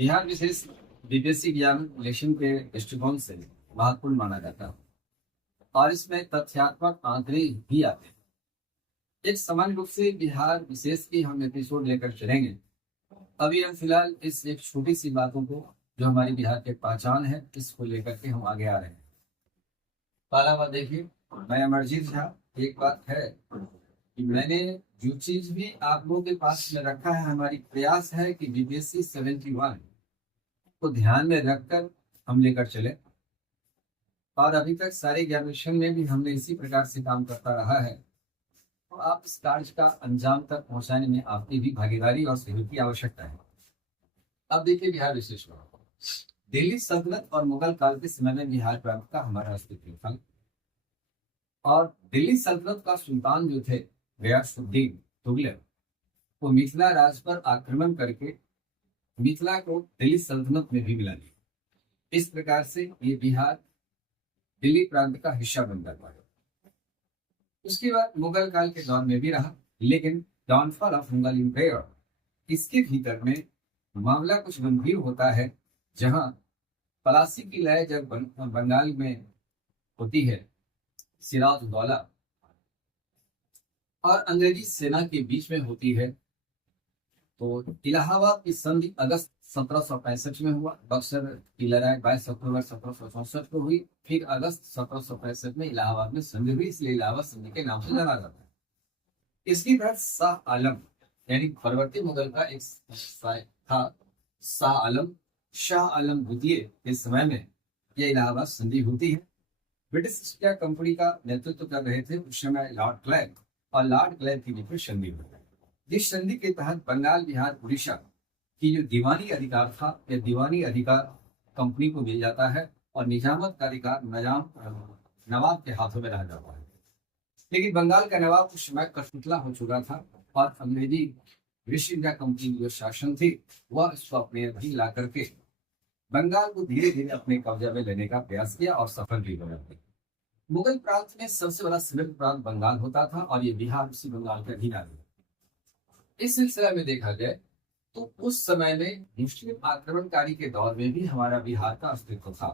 बिहार विशेष विदेशी ज्ञान रिलेशन के दृष्टिकोण से महत्वपूर्ण माना जाता है और इसमें तथ्यात्मक आंकड़े भी आते हैं। एक समान रूप से बिहार विशेष की हम एपिसोड लेकर चलेंगे। अभी हम फिलहाल इस एक छोटी सी बातों को जो हमारी बिहार की पहचान है इसको लेकर के हम आगे आ रहे हैं। पहला बात देखिए, मैं अमरजीत झा। एक बात है कि मैंने जो चीज भी आप लोगों के पास में रखा है, हमारी प्रयास है कि बीपीएससी 71 को ध्यान में रखकर हम लेकर चले और अभी तक सारे एग्जामिनेशन में भी हमने इसी प्रकार से काम करता रहा है। तो आप इस कार्य का अंजाम तक पहुंचाने में आपकी भी भागीदारी और सहयोग की आवश्यकता है। अब देखिए बिहार विशेष में दिल्ली सल्तनत और मुगल काल के समय में बिहार प्रांत का हमारा अस्तित्व था और दिल्ली सल्तनत का सुल्तान जो थे गयासुद्दीन तुगलक, वो मिथिला राज पर आक्रमण करके मिथिला को दिल्ली सल्तनत में भी मिला दिया। इस प्रकार से ये बिहार दिल्ली प्रांत का हिस्सा बन जाता है। उसके बाद मुगल काल के दौर में भी रहा, लेकिन डाउनफॉल ऑफ मुगल एम्पायर, इसके भीतर में मामला कुछ गंभीर होता है, जहां पलासी की लड़ाई जब बंगाल में होती है, सिराजुद्दौला और अंग्रेजी सेना के बीच में होती है, तो इलाहाबाद की संधि अगस्त 1765 में हुआ। बक्सर की लड़ाई 22 अक्टूबर 1764 को हुई। फिर अगस्त 1765 में इलाहाबाद में संधि हुई, इसलिए इलाहाबाद संधि के नाम से जाना जाता है। इसके बाद शाह आलम यानी परवर्ती मुगल का एक था शाह आलम द्वितीय के समय में यह इलाहाबाद संधि होती है। ब्रिटिश ईस्ट इंडिया कंपनी का नेतृत्व कर रहे थे उस समय लॉर्ड क्लैर्क, और लॉर्ड क्लैर्क की बीच में संधि हुई, जिस संधि के तहत बंगाल, बिहार, उड़ीसा की जो दीवानी अधिकार था, यह दीवानी अधिकार कंपनी को मिल जाता है और निजामत का अधिकार नवाब के हाथों में रह जाता है। लेकिन बंगाल का नवाब उस समय कठपुतला हो चुका था और अंग्रेजी ईस्ट इंडिया कंपनी की जो शासन थी वह इसको अपने अधीन ला करके बंगाल को धीरे धीरे अपने कब्जा में लेने का प्रयास किया और सफल भी हुआ। मुगल प्रांत में सबसे बड़ा समृद्ध प्रांत बंगाल होता था और ये बिहार उसी बंगाल के अधीन आ गया। इस सिलसिले में देखा जाए तो उस समय में मुस्लिम आक्रमणकारी के दौर में भी हमारा बिहार का अस्तित्व था।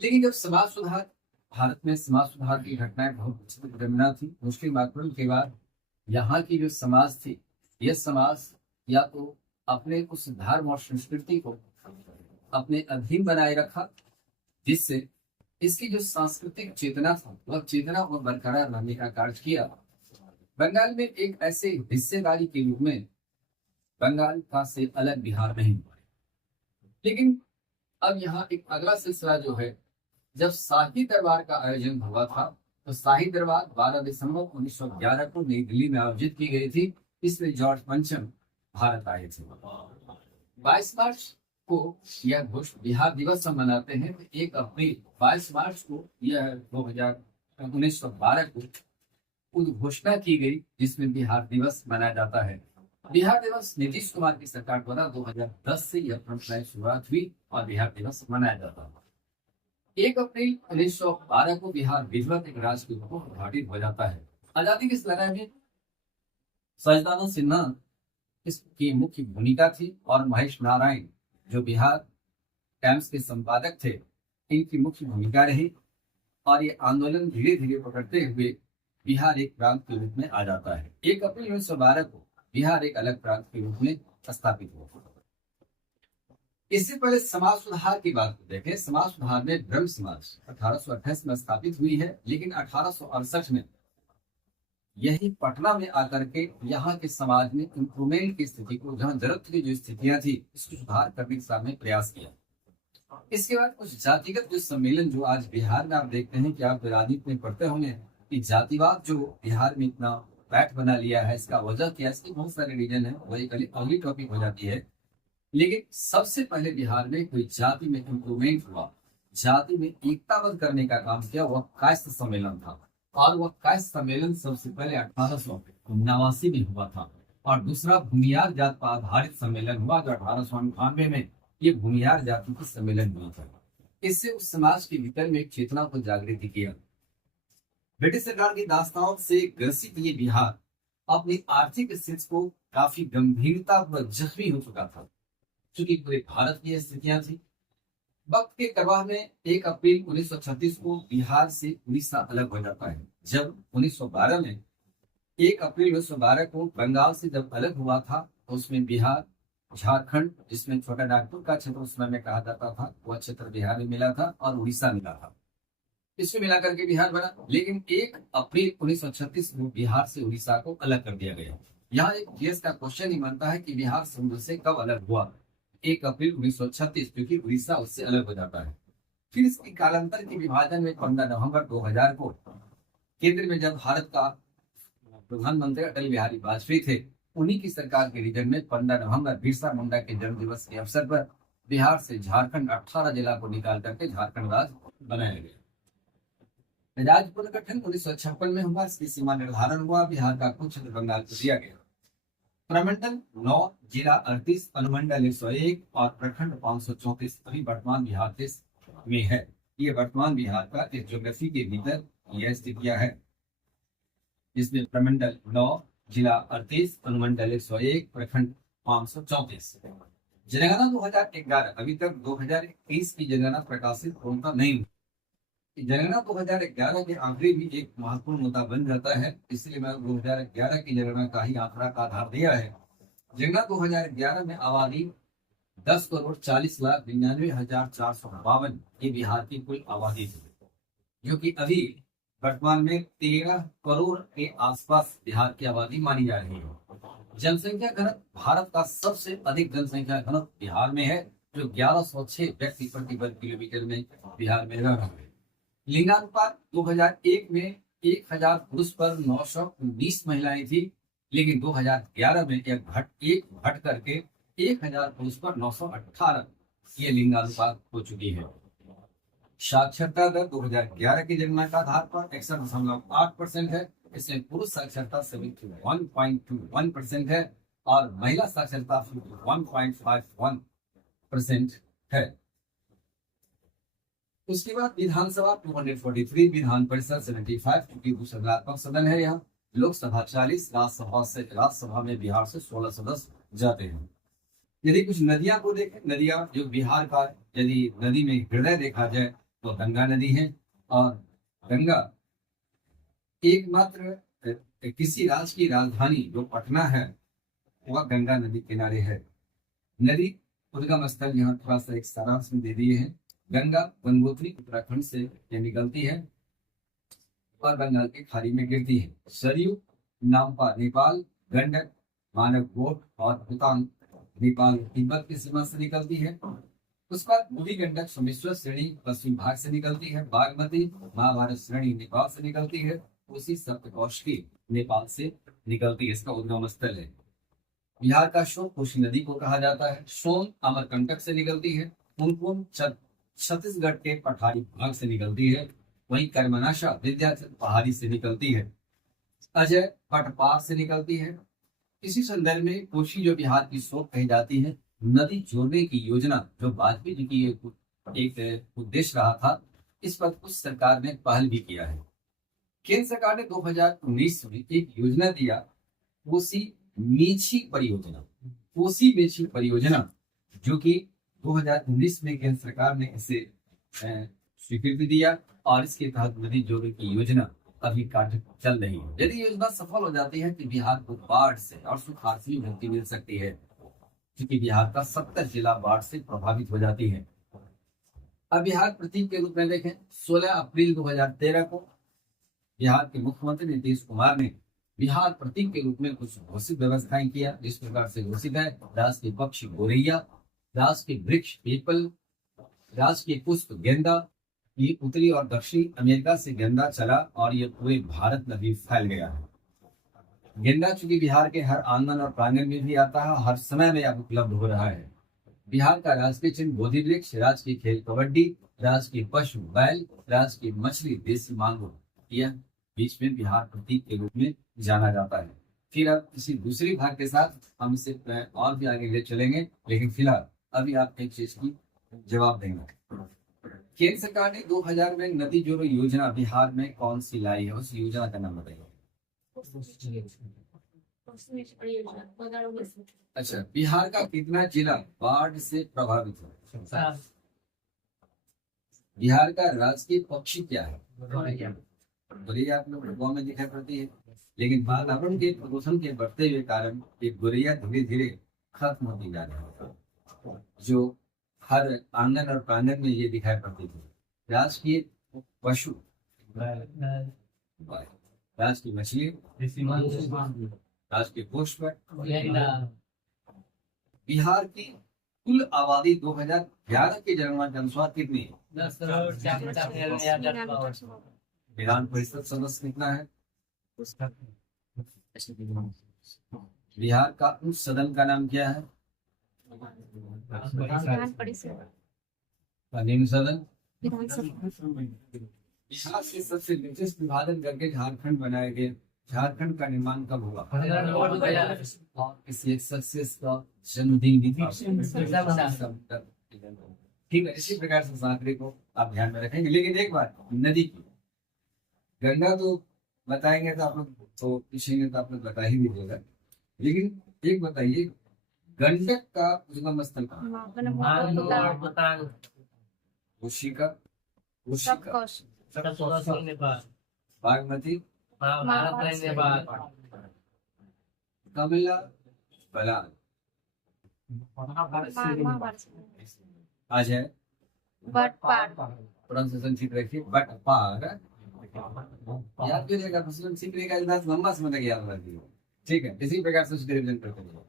लेकिन जब समाज सुधार, भारत में समाज सुधार की घटनाएं बहुत विडंबना थी। मुस्लिम आक्रमण के बाद यहाँ की जो समाज थी, यह समाज या तो अपने उस धर्म और संस्कृति को अपने अधीन बनाए रखा, जिससे इसकी जो सांस्कृतिक चेतना था वह चेतना और बरकरार रहने का कार्य किया। बंगाल में एक ऐसे हिस्सेदारी के रूप में बंगाल का से अलग बिहार नहीं हुआ। लेकिन अब यहाँ एक अगला सिलसिला जो है, जब शाही दरबार का आयोजन हुआ था, तो शाही दरबार 12 दिसंबर 1911 को नई दिल्ली में आयोजित की गई थी। इसमें जॉर्ज पंचम भारत आए थे। 22 मार्च को यह बिहार दिवस हम मनाते हैं। 1 अप्रैल 22 मार्च को यह 1912 को घोषणा की गई, जिसमें बिहार दिवस मनाया जाता है। बिहार दिवस नीतीश कुमार की सरकार द्वारा 2010 से यह परंपरा शुरुआत हुई और बिहार दिवस मनाया जाता है। 1 अप्रैल 1912 को बिहार विधिवत एक राज्य के रूप में उद्घाटित हो जाता है। आजादी की इस लड़ाई में सच्चिदानंद सिन्हा इसकी मुख्य भूमिका थी और महेश नारायण जो बिहार टाइम्स के संपादक थे, इनकी मुख्य भूमिका रही और ये आंदोलन धीरे धीरे पकड़ते हुए बिहार एक प्रांत के रूप में आ जाता है। 1 अप्रैल 1912 को बिहार एक अलग प्रांत के रूप में स्थापित हुआ। इससे पहले समाज सुधार की बात देखें। समाज सुधार में ब्रह्म समाज 1828 में स्थापित हुई है, लेकिन 1868 में यही पटना में आकर के यहाँ के समाज में इंप्रूवमेंट की स्थिति को, जहाँ जरूरत की जो स्थितियां थी, इसको सुधार करने के सामने प्रयास किया। इसके बाद कुछ जातिगत जो सम्मेलन जो आज बिहार में आप देखते हैं कि आप राजनीति में पढ़ते होंगे कि जातिवाद जो बिहार में इतना पैठ बना लिया है, इसका वजह क्या है? इसके बहुत सारे रीजन है, वही अगली टॉपिक हो जाती है। लेकिन सबसे पहले बिहार में कोई जाति में इंप्रूवमेंट हुआ, जाति में एकताबद्ध करने का काम किया, वह कायस्थ सम्मेलन था। और वह कायस्थ सम्मेलन सबसे पहले 1889 में हुआ था। और दूसरा भूमियार जात पर आधारित सम्मेलन हुआ जो 1898 में ये भूमियार जाति की सम्मेलन हुआ था। इससे उस समाज के भीतर में एक चेतना को जागृत किया। ब्रिटिश सरकार की दास्तान से ग्रसित ये बिहार अपनी आर्थिक स्थिति को काफी गंभीरता व जख्मी हो चुका था। चूंकि पूरे भारत की स्थितियां थी। वक्त के प्रवाह में 1 अप्रैल 1936 को बिहार से उड़ीसा अलग हो जाता है। जब 1912 में 1 अप्रैल 1912 को बंगाल से जब अलग हुआ था, तो उसमें बिहार, झारखंड, जिसमें छोटा नागपुर का क्षेत्र उस समय में कहा जाता था, वह क्षेत्र बिहार में मिला था और उड़ीसा मिला था। इसमें मिलाकर के बिहार बना। लेकिन 1 अप्रैल 1936 को बिहार से उड़ीसा को अलग कर दिया गया। यहाँ एक जीएस का क्वेश्चन ही बनता है कि बिहार समुद्र से कब अलग हुआ? 1 अप्रैल 1936, क्योंकि उड़ीसा उससे अलग हो जाता है। फिर इसकी कालांतर के विभाजन में 15 नवंबर 2000 को केंद्र में जब भारत का प्रधानमंत्री अटल बिहारी वाजपेयी थे, उन्हीं की सरकार के रीजन में 15 नवंबर बिरसा मुंडा के जन्म दिवस के अवसर पर बिहार से झारखंड 18 जिला को निकाल करके झारखंड राज्य बनाया गया। राज्य पुनर्गठन 1956 में हुआ। इसकी सीमा निर्धारण हुआ। बिहार का कुछ क्षेत्र बंगाल को दिया गया। प्रमंडल 9, जिला 38, अनुमंडल 101 और प्रखंड 534 अभी वर्तमान बिहार देश में है। ये वर्तमान बिहार का इस ज्योग्राफी के भीतर यह स्थितियां है, जिसमें प्रमंडल 9, जिला 38, अनुमंडल 101, प्रखंड 534। जनगणना 2011, अभी तक 2021 की जनगणना प्रकाशित पूर्णतः नहीं हुई। जनगणना 2011 के आंकड़े भी एक महत्वपूर्ण मुद्दा बन जाता है, इसलिए मैं 2011 की जनगणना का ही आंकड़ा का आधार दिया है। जनगणना 2011 में आबादी 10,40,99,452 ये बिहार की कुल आबादी थी, जो कि अभी वर्तमान में 13 करोड़ के आसपास बिहार की आबादी मानी जा रही है। जनसंख्या घनत्व भारत का सबसे अधिक जनसंख्या घनत्व बिहार में है, जो 1106 व्यक्ति प्रति वर्ग किलोमीटर में बिहार में रह रहा है। लिंगानुपात 2001 में 1000 पुरुष पर 919 महिलाएं थी, लेकिन 2011 में एक घट करके 1000 पुरुष पर 918 ये लिंगानुपात हो चुकी है। साक्षरता दर 2011 की जनगणना का आधार पर 61.8% है। इसमें पुरुष साक्षरता 71.21% है और महिला साक्षरता 51.51% है। उसके बाद विधानसभा 243, विधान परिषद 75, क्योंकि भूसंघात्मक सदन है। यहाँ लोकसभा 40, राज्यसभा में बिहार से 16 सदस्य जाते हैं। यदि कुछ नदियां को देखें, नदियां जो बिहार का, यदि नदी में हृदय देखा जाए तो गंगा नदी है। और गंगा एकमात्र किसी राज्य की राजधानी जो पटना है, वह गंगा नदी किनारे है। नदी उद्गम स्थल यहाँ थोड़ा सा एक सारांश में दे दिए हैं। गंगा गंगोत्री उत्तराखंड से ये निकलती है और बंगाल की खाड़ी में गिरती है। सरयू नामपा नेपाल, गंडक मानकगोट और भूटान नेपाल तिब्बत की सीमा से निकलती है। उसके बाद बूढ़ी गंडक सोमेश्वर श्रेणी पश्चिम भाग से निकलती है। बागमती महाभारत श्रेणी नेपाल से निकलती है। उसी सप्तकोशी नेपाल से निकलती है। इसका उद्गम स्थल है। बिहार का शोण कोशी नदी को कहा जाता है। सोन अमरकंटक से निकलती है। पुनपुन छत्तीसगढ़ के पठारी भाग से निकलती है। वहीं कर्मनाशा विंध्याचल पहाड़ी से निकलती है। अजय पटपार से निकलती है। इसी संदर्भ में कोशी जो बिहार की शोक कही जाती है, नदी जोड़ने की योजना जो वाजपेयी जी की एक उद्देश्य रहा था, इस पर उस सरकार ने पहल भी किया है। केंद्र सरकार ने 2019 में एक योजना दिया, कोसी मेची परियोजना, जो कि 2019 में केंद्र सरकार ने इसे स्वीकृति दिया और इसके तहत नदी जोड़ने की योजना अभी कार्य चल रही है। यदि योजना सफल हो जाती है तो बिहार को बाढ़ से और सुखाड़ से मुक्ति मिल सकती है, क्योंकि बिहार का 70 जिला बाढ़ से प्रभावित हो जाती है। अब बिहार प्रतीक के रूप में देखें, 16 अप्रैल 2013 को बिहार के मुख्यमंत्री नीतीश कुमार ने बिहार प्रतीक के रूप में कुछ घोषित व्यवस्थाएं किया। जिस प्रकार से घोषित है, राष्ट्र के पक्षी गोरैया, राष्ट्र के वृक्ष पीपल, राष्ट्र के पुष्प गेंदा। ये उत्तरी और दक्षिण अमेरिका से गेंदा चला और ये पूरे भारत में भी फैल गया है। गेंदा चूंकि बिहार के हर आंगन और प्रांगण में भी आता है, हर समय में अब उपलब्ध हो रहा है। बिहार का राष्ट्रीय चिन्ह बोधि वृक्ष, राज्य की खेल कबड्डी, राज्य की पशु बैल, राज्य की मछली देसी मांगुर, यह बीच में बिहार प्रतीक के रूप में जाना जाता है। फिर अब किसी दूसरी भाग के साथ हम इसे और भी आगे ले चलेंगे, लेकिन फिलहाल अभी आप एक चीज की जवाब देंगे। केंद्र सरकार ने 2000 में नदी जोड़ो योजना बिहार में कौन सी लाई है, उस योजना का नाम बताइए। अच्छा, बिहार का कितना जिला बाढ़ से प्रभावित है? बिहार का राजकीय पक्षी क्या है? गोरैया आप लोग को गाँव में दिखाई पड़ती है, लेकिन वातावरण के प्रदूषण के बढ़ते हुए कारण ये गोरैया धीरे धीरे खत्म होती जा रही है। जो हर आंगन और प्रांगण में ये दिखाई पड़ती थी। राजकीय पशु गाय, राजकीय मछली, राजकीय पुष्प। बिहार की कुल आबादी 2011 की जनगणना के अनुसार कितनी है? विधान परिषद सदस्य कितना है? बिहार का उच्च सदन का नाम क्या है? निम्न सदन। बिहार से सबसे दिलचस्प विभाजन करके झारखंड बनाया गया। झारखंड का निर्माण कब हुआ? किसी एक शख्सियत का जन्मदिन भी था। ठीक है, इसी प्रकार से सांकरे को आप ध्यान में रखेंगे। लेकिन एक बात, नदी की गंगा तो बताएंगे तो आप लोग तो पूछेंगे तो आप लोग बता ही दीजिएगा, लेकिन एक बताइए, गंडक का उद्गम स्थल कहाँ? कोशिका, बागमती, कमला बलान। आज है प्रोनाउंसिएशन ठीक रखिए, बट पार याद कीजिएगा, प्रोनाउंसिएशन ठीक रहेगा, लंबा समय तक याद रखिए। ठीक है, इसी प्रकार से उसके रिवीजन करते रहिए।